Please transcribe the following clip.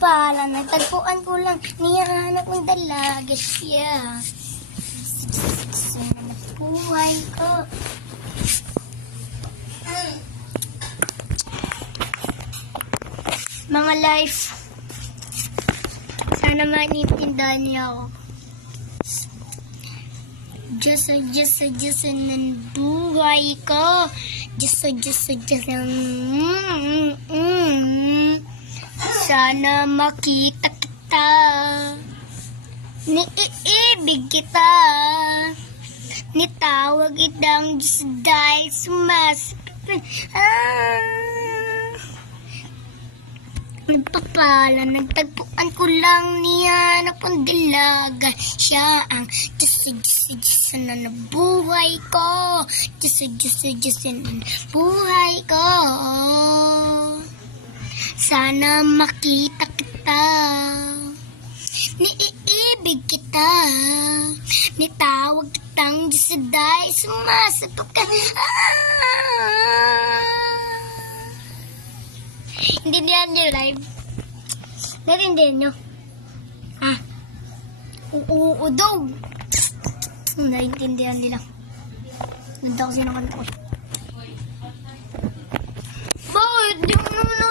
pala, nagtagpuan ko lang, niyahanap ng dalaga siya. Sana buhay ko. Mga life, sana maintindihan niyo ako. Diyos ng buhay ko. Diyos. Sana makita kita. Niiibig kita. Nitawag itang Diyos dahil sumasakit. Nagpapala, nagtagpuan ko lang niya na pandilaga. Siya ang Diyos na nabuhay ko. Diyos na buhay ko. Sana makita kita. Niiibig kita. Nitawag kitang Diyos dahil sumasapag ka. Naintindihan niyo live? Naintindihan niyo? Ha? Oo daw. Naintindihan nila. Ganda kasi ng kanta ko. Bakit? Di mo naman